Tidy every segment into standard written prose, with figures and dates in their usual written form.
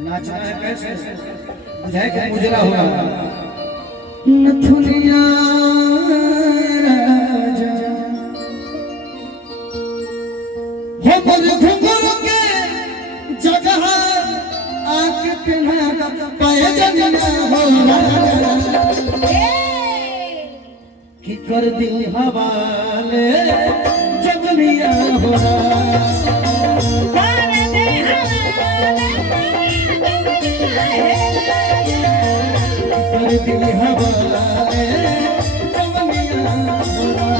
नाचना है कैसे बुझाए कि मुजरा होगा नथुनिया राजा हो मल घुंघरू के जगह आके पिन्हा पाए जनिया हो कि कर दी हवाले जगनिया हो कर दी हवाले जगनिया हो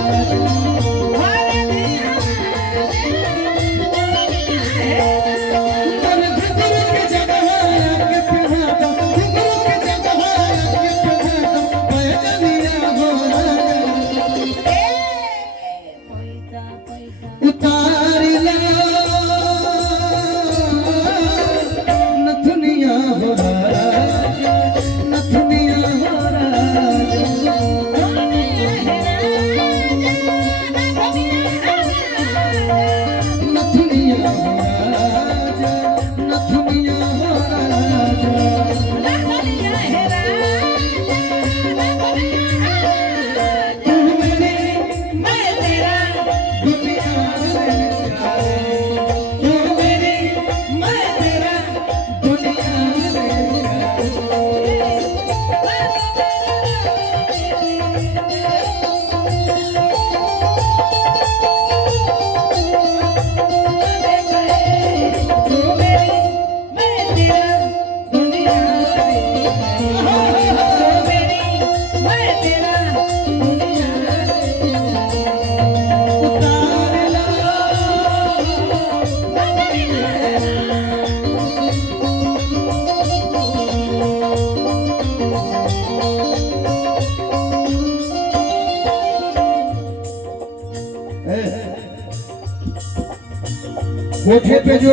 कोठे पे जो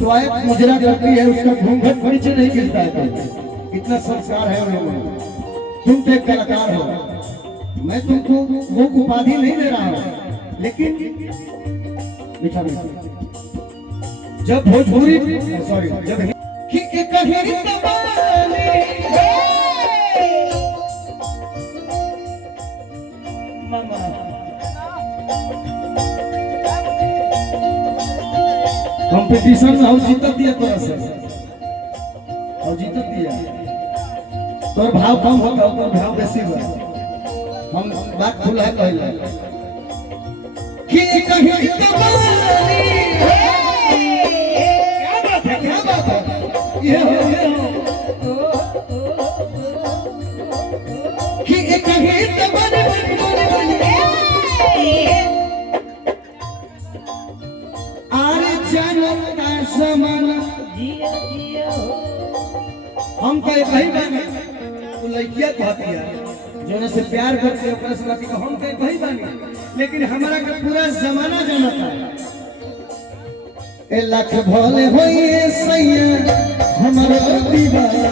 टॉयलेट मुजरा करती है उसका घूंघट नीचे नहीं गिरता है। इतना संस्कार है उन लोगों में। तुम तो एक कलाकार हो, मैं तुमको वो उपाधि नहीं दे रहा हूँ, लेकिन मीठा मीठा जब भोजपुरी सॉरी जब कंपटीशन में जीत दिया तोरा से और जीत दिया तोर भाव कम होता तोर भाव बेसी हुआ। हम बात भूल है कहला कि कहीं तो बानी क्या बात है ये हो कि कहीं तो बानी हम कहे भाई बानी वो लड़किया कहती है जो से प्यार करते हैं ओकरा से बात का हम कहे भाई बानी, लेकिन हमारा का पूरा जमाना जानता है ए लाख भोले होइए सैया हमारा दीवाना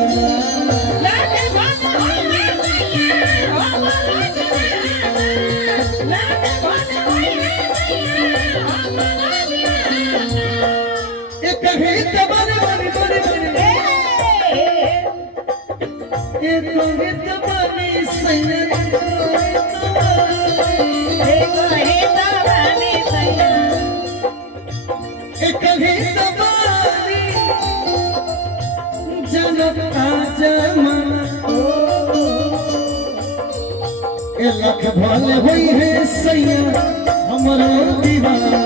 लाख भोले होइए सैया हमारा दीवाना लाख भोले होइए सैया हमारा दीवाना ए कहे तो बने बने बने एक गीत बनी सैया एक गीत बनी सैया एक गीत बनी जनता जमाना ए लाख भले होई है सैया हमारा दीवाना